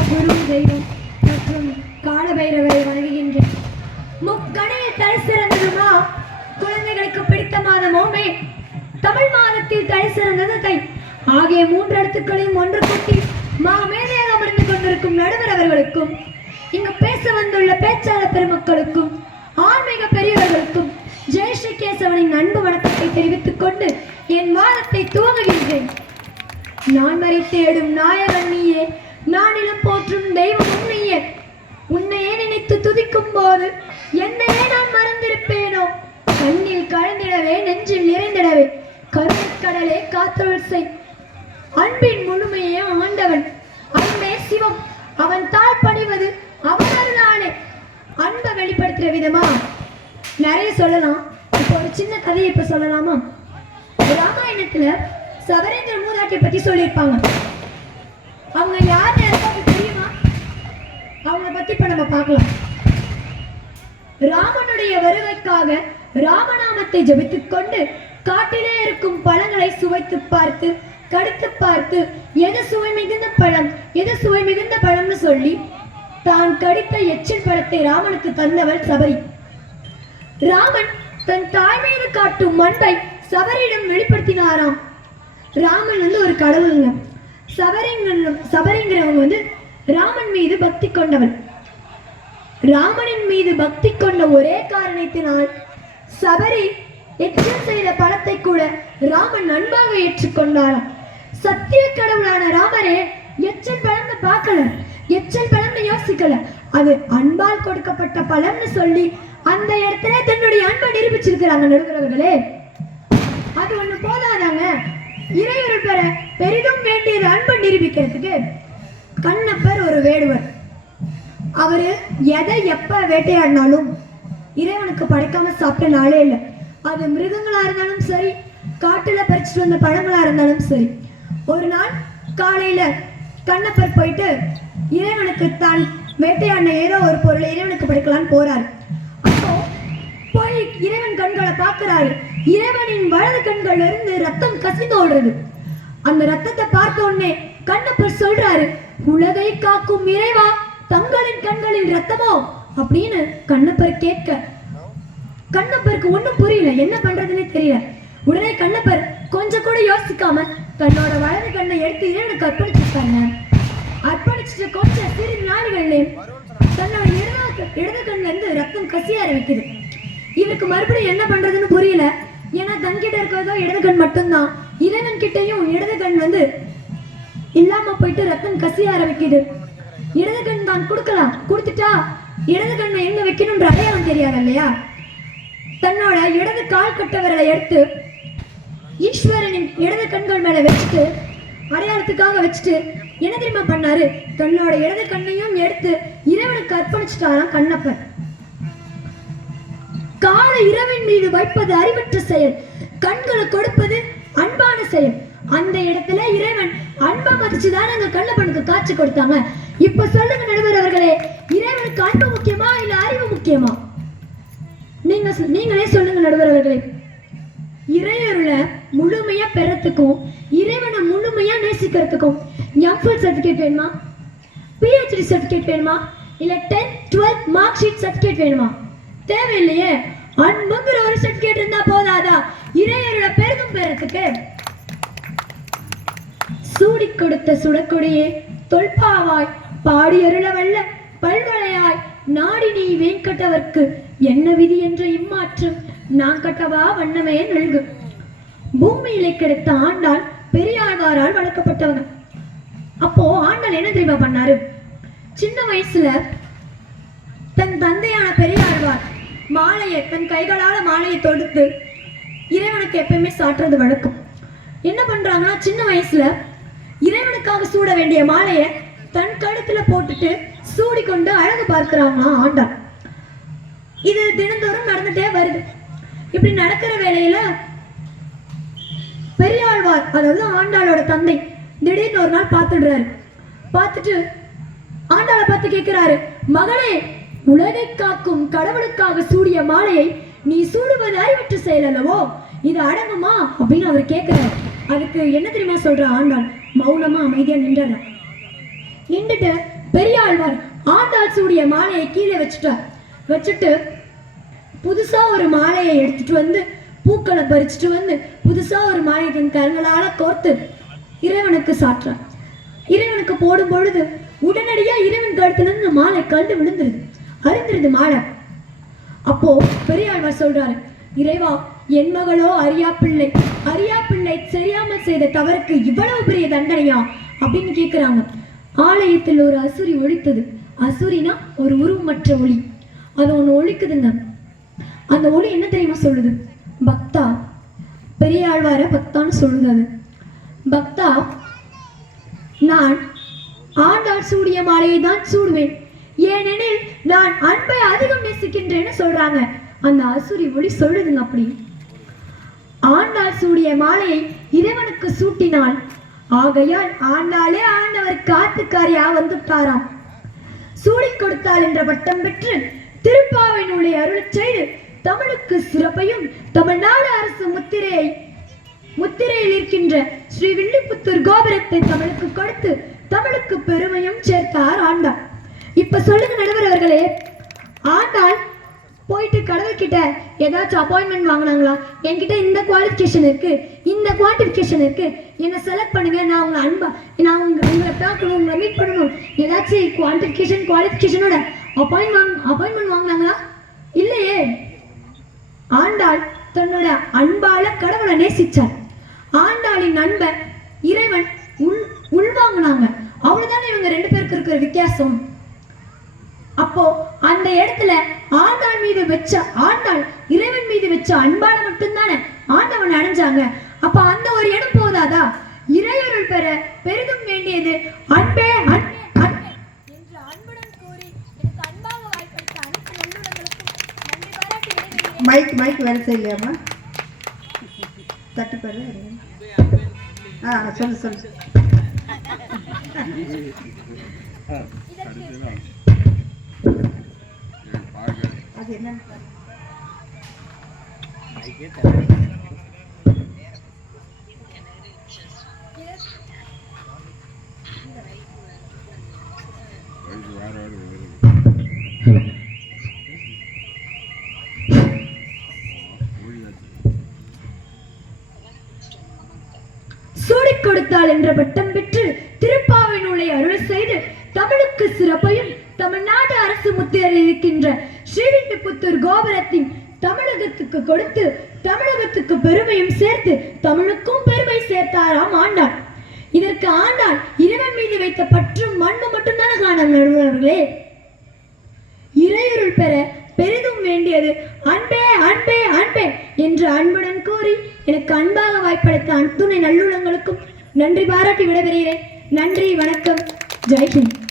குரு தெய்வம் மற்றும் காலபைரவரை வணங்குகின்றேன். முக்கணியில் தலை சிறந்ததுமா? குழந்தைகளுக்கு பிடித்த மாதமோமே தமிழ் மாதத்தில் தலை சிறந்தது தை. ஆகிய மூன்று எழுத்துக்களையும் ஒன்று கூட்டி மா மேதையாக அமர்ந்து கொண்டிருக்கும் நடுவர் அவர்களுக்கும் இங்கு பேச வந்துள்ள பேச்சாளர் பெருமக்களுக்கும் ஆன்மீக பெரியவர்களுக்கும் ஜெயஸ்ரீ கேசவனின் அன்பு வணக்கத்தை தெரிவித்துக் கொண்டு என் வாதத்தை துவங்குகின்றேன். நான் மறை தேடும் நாயகன் நீயே நானிலும் போற்றும் தெய்வம் நீயே உன்னையே நினைத்து துதிக்கும் போது என்னையே நான் மறந்திருப்பேனோ? கண்ணில் கலந்திடவே நெஞ்சில் நிறைந்திடவே கருணைக்கடலே காத்தருள் செய். அன்பின் முழுமையே ஆண்டவன் அன்பே சிவம். அவன் தாழ் பணிவது அவனருளானே அன்பை வெளிப்படுத்துற விதமா? நிறைய சொல்லலாம். இப்போ ஒரு சின்ன கதையை இப்ப சொல்லலாமா? ராமாயணத்துல சபரேந்திர மூதாட்டியை பத்தி சொல்லியிருப்பாங்க. அவங்க யாருன்னு யாருக்காவது தெரியுமா? அவங்கள பத்தி இப்ப நம்ம பார்க்கலாம். ராமனுடைய வருகைக்காக ராமநாமத்தை ஜபித்துக் கொண்டு காட்டிலே இருக்கும் பழங்களை சுவைத்து பார்த்து கடுத்து பார்த்து எது சுவை மிகுந்த பழம் எது சுவை மிகுந்த பழம்னு சொல்லி தான் கடித்த எச்சில் பழத்தை ராமனுக்கு தந்தவள் சபரி. ராமன் தன் தாய் மீது காட்டும் அன்பை சபரியிடம் வெளிப்படுத்தினாராம். ராமன் வந்து ஒரு கடவுளுங்க. சபரிங்க சபரிங்கிறவங்க வந்து ராமன் மீது பக்தி கொண்டவன். ராமனின் மீது பக்தி கொண்ட ஒரே காரணத்தினால் சபரி எச்சம் செய்த பழத்தை கூட ராமன் அன்பாக ஏற்றுக்கொண்டாராம் சத்திய கடவுளான ராமரே எச்சல் பழம்னு பார்க்கல எச்சல் பழம்னு யோசிக்கல. அது அன்பால் கொடுக்கப்பட்ட பலன்னு சொல்லி அந்த இடத்துல தன்னுடைய அன்பை நிரூபிச்சிருக்கிறாங்க நடுவர்களே அது ஒண்ணு போதாதாங்க. இறையொருள் பெற பெரிதும் வேண்டியது அன்பை நிரூபிக்கிறதுக்கு கண்ணப்பர் ஒரு வேடுவர். அவரு எதை எப்ப வேட்டையாடினாலும் இறைவனுக்கு படைக்காம சாப்பிட்ட நாளே இல்லை. அது மிருகங்களா இருந்தாலும் சரி காட்டுல பறிச்சுட்டு வந்த பழங்களா இருந்தாலும் சரி. ஒரு நாள் காலையில கண்ணப்பர் போயிட்டு இறைவனுக்கு தான் வேட்டையாடின ஏதோ ஒரு பொருளை இறைவனுக்கு படைக்கலான்னு போறாரு. இறைவன் கண்களை பார்க்கிறாரு. இறைவனின் வலது கண்கள்ல இருந்து ரத்தம் கசிந்து ஓடுறது. அந்த ரத்தத்தை பார்த்த உடனே கண்ணப்பர் சொல்றாரு உலகை காக்கும் இறைவா தங்களின் கண்களில் ரத்தமோ? அப்படின்னு கண்ணப்பர் கேட்க கண்ணப்பருக்கு ஒண்ணும் புரியல என்ன பண்றதுன்னே தெரியல. உடனே கண்ணப்பர் கொஞ்சம் கூட யோசிக்காம தன்னோட வலது கண்ணை எடுத்து இறைவனுக்கு அர்ப்பணிச்சிருக்காங்க அர்ப்பணிச்சிட்ட கொஞ்சம் சிறிது நாடுகள்லே தன்னோட இடது இடது கண்ணுல இருந்து ரத்தம் கசிய ஆரம்பிக்குது. இவருக்கு மறுபடியும் என்ன பண்றதுன்னு புரியல. ஏன்னா தன்கிட்ட இருக்கிறதோ இடது கண் மட்டும்தான். இறைவன் கிட்டையும் இடது கண் வந்து இல்லாம போயிட்டு ரத்தம் கசிய ஆரம்பிக்குது. இடது கண் தான் கொடுக்கலாம். கொடுத்துட்டா இடது கண்ணை எங்க வைக்கணும்ன்ற அடையாளம் தெரியாது இல்லையா? தன்னோட இடது கால் கட்ட விரலை எடுத்து ஈஸ்வரனின் இடது கண்கள் மேல வச்சுட்டு அடையாளத்துக்காக வச்சுட்டு என்ன தெரியுமா பண்ணாரு? தன்னோட இடது கண்ணையும் எடுத்து இறைவனுக்கு அர்ப்பணிச்சிட்டாராம் கண்ணப்பன். கால இரவின் மீது வைப்பது அறிவற்ற செயல். கண்களை கொடுப்பது அன்பான செயல். அந்த இடத்துல இறைவன் அன்பை மதிச்சுதான் அங்க கண்ணப்பனுக்கு காட்சி கொடுத்தாங்க. இப்ப சொல்லுங்க நடுவர் அவர்களே இறைவனுக்கு அன்பு முக்கியமா இல்ல அறிவு முக்கியமா? நீங்க சொ- நீங்களே சொல்லுங்க நடுவர் அவர்களே. இறையருளை முழுமையா பெறத்துக்கும் இறைவனை முழுமையா நேசிக்கிறதுக்கும் எம்ஃபில் சர்டிஃபிகேட் வேணுமா? பிஹெச்டி சர்டிஃபிகேட் வேணுமா? இல்ல tenth twelfth mark sheet certificate வேணுமா? தேவையில்லையே. அன்புங்கிற ஒரு செட் கேட்டிருந்தா போதாதா? இறையரோட பெருகும் பெறத்துக்கு சூடி கொடுத்த சுடக்கொடியே தொல்பாவாய் பாடி அருளவல்ல பல்வளையாய் நாடி நீ வேங்கட்டவர்க்கு என்ன விதி என்ற இம்மாற்றம்? நான் கட்டவா வண்ணமே நல்கு. பூமியிலே கிடைத்த ஆண்டாள் பெரியாழ்வாரால் வளர்க்கப்பட்டவங்க அப்போ ஆண்டாள் என்ன தெரியுமா பண்ணாரு? சின்ன வயசுல தன் தந்தையான பெரியாழ்வார் மாலையை தன் கைகளால மாலையை தொடுத்து இறைவனுக்கு எப்பயுமே சாட்டுறது வழக்கம். என்ன பண்றாங்கன்னா சின்ன வயசுல இறைவனுக்காக சூட வேண்டிய மாலையை தன் கழுத்துல போட்டுட்டு சூடிக்கொண்டு அழகு பார்க்கிறாங்களாம் ஆண்டாள். இது தினந்தோறும் நடந்துட்டே வருது. இப்படி நடக்கிற வேலையில பெரியாழ்வார் அதாவது ஆண்டாளோட தந்தை திடீர்னு ஒரு நாள் பார்த்துடுறாரு. பார்த்துட்டு ஆண்டாளை பார்த்து கேட்கிறாரு மகளே உலகை காக்கும் கடவுளுக்காக சூடிய மாலையை நீ சூடுவது அறிவற்ற செயல் அல்லவோ இது அடங்குமா? அப்படின்னு அவர் கேட்கிறாரு. அதுக்கு என்ன தெரியுமா சொல்ற ஆண்டாள்? மௌனமா அமைதியா நின்றார் நின்றுட்டு பெரியாழ்வார் ஆண்டாள் சூடிய மாலையை கீழே வச்சுட்டார். வச்சுட்டு புதுசா ஒரு மாலையை எடுத்துட்டு வந்து பூக்களை பறிச்சுட்டு வந்து புதுசா ஒரு மாலையை தன் கரங்களால கோர்த்து இறைவனுக்கு சாற்றார். இறைவனுக்கு போடும் பொழுது உடனடியா இறைவன் கழுத்துல இருந்து மாலை கண்டு விழுந்துருது. அருந்துருது மாலை அப்போ பெரியாழ்வார் சொல்றாரு இறைவா என் மகளோ அரியா பிள்ளை அரியா பிள்ளை தெரியாமல் செய்த தவறுக்கு இவ்வளவு பெரிய தண்டனையா? அப்படின்னு கேக்குறாங்க. ஆலயத்தில் ஒரு அசுரி ஒழித்தது அசுரினா ஒரு உருவமற்ற ஒளி அது ஒண்ணு ஒழிக்குதுங்க அந்த ஒளி என்ன தெரியுமா சொல்லுது? பக்தா. பெரியாழ்வார பக்தான்னு சொல்லுது அது. பக்தா நான் ஆண்டாள் சூடிய மாலையை தான் சூடுவேன். ஏனெனில் நான் அன்பை அதிகம் நேசிக்கின்றேன்னு சொல்றாங்க. அந்த அசுரி ஒளி சொல்லுதுங்க அப்படி. ஆண்டாள் சூடிய மாலையை இறைவனுக்கு சூட்டினாள். ஆகையால் ஆண்டாளே ஆண்டவர் காத்துக்காரியா வந்துட்டாராம். சூடிக் கொடுத்தாள் என்ற பட்டம் பெற்று திருப்பாவை நூலை அருள் செய்து தமிழுக்கு சிறப்பையும் தமிழ்நாடு அரசு முத்திரையை முத்திரையில் இருக்கின்ற ஸ்ரீ வில்லிபுத்தூர் கோபுரத்தை தமிழுக்கு கொடுத்து தமிழுக்கு பெருமையும் சேர்த்தார் ஆண்டாள். இப்ப சொல்லுங்க நடுவர் அவர்களே ஆண்டாள் போயிட்டு கடவுள்கிட்ட ஏதாச்சும் அப்பாயின்மெண்ட் வாங்கினாங்களா? என்கிட்ட இந்த குவாலிஃபிகேஷன் இருக்கு இந்த குவாலிஃபிகேஷன் இருக்கு. என்னை செலக்ட் பண்ணுங்க நான் உங்களை அன்பா நான் உங்க உங்களை பார்க்கணும் உங்களை மீட் பண்ணணும். ஏதாச்சும் குவாலிஃபிகேஷன் குவாலிஃபிகேஷனோட அப்பாயின் வாங்க அப்பாயின்மெண்ட் வாங்கினாங்களா? இல்லையே. ஆண்டாள் தன்னோட அன்பால கடவுளை நேசிச்சார். ஆண்டாளின் நண்பர் இறைவன் உள் உள்வாங்கினாங்க. அவ்வளவுதானே இவங்க ரெண்டு பேருக்கு இருக்கிற வித்தியாசம்? அப்போ அந்த இடத்துல ஆண்டாள் மீது வச்ச ஆண்டாள் இறைவன் மீது வச்ச அன்பால மட்டும்தானே ஆண்டவன் அடைஞ்சாங்க. அப்ப அந்த ஒரு இடம் போதாதா? இறையொருள் பெற பெரிதும் வேண்டியது அன்பே அன்பே அன்பே என்று அன்புடன் கூறி எனக்கு அன்பாக வாய்ப்பளித்த அனைத்து நல்லுடங்களுக்கும் நன்றி பாராட்டி விடைபெறுகிறேன். மைக் மைக் வேலை செய்யலையாம்மா? தட்டுப்பாடு ஆ சொல்லு சொல்லு. அது என்னன்னு சூடிக் கொடுத்தால் என்ற பட்டம் பெற்று திருப்பாவை நூலை அருள் செய்து தமிழுக்கு சிறப்பையும் தமிழ்நாடு அரசு முத்திரையில் இருக்கின்ற ஸ்ரீவில்லிபுத்தூர் கோபுரத்தின் தமிழகத்துக்கு கொடுத்து தமிழகத்துக்கு பெருமையும் சேர்த்து தமிழுக்கும் பெருமை சேர்த்தாராம் ஆண்டாள். இதற்கு ஆண்டாள் இறைவன் மீது வைத்த பற்றும் மண்ணு மட்டும்தானே காணம் நடுவர்களே? இறையருள் பெற பெரிதும் வேண்டியது அன்பே அன்பே அன்பே என்று அன்புடன் கூறி எனக்கு அன்பாக வாய்ப்பளித்த அத்துணை நல்லுள்ளங்களுக்கும் நன்றி பாராட்டி விடைபெறுகிறேன். நன்றி வணக்கம். ஜெய்ஹிந்த்.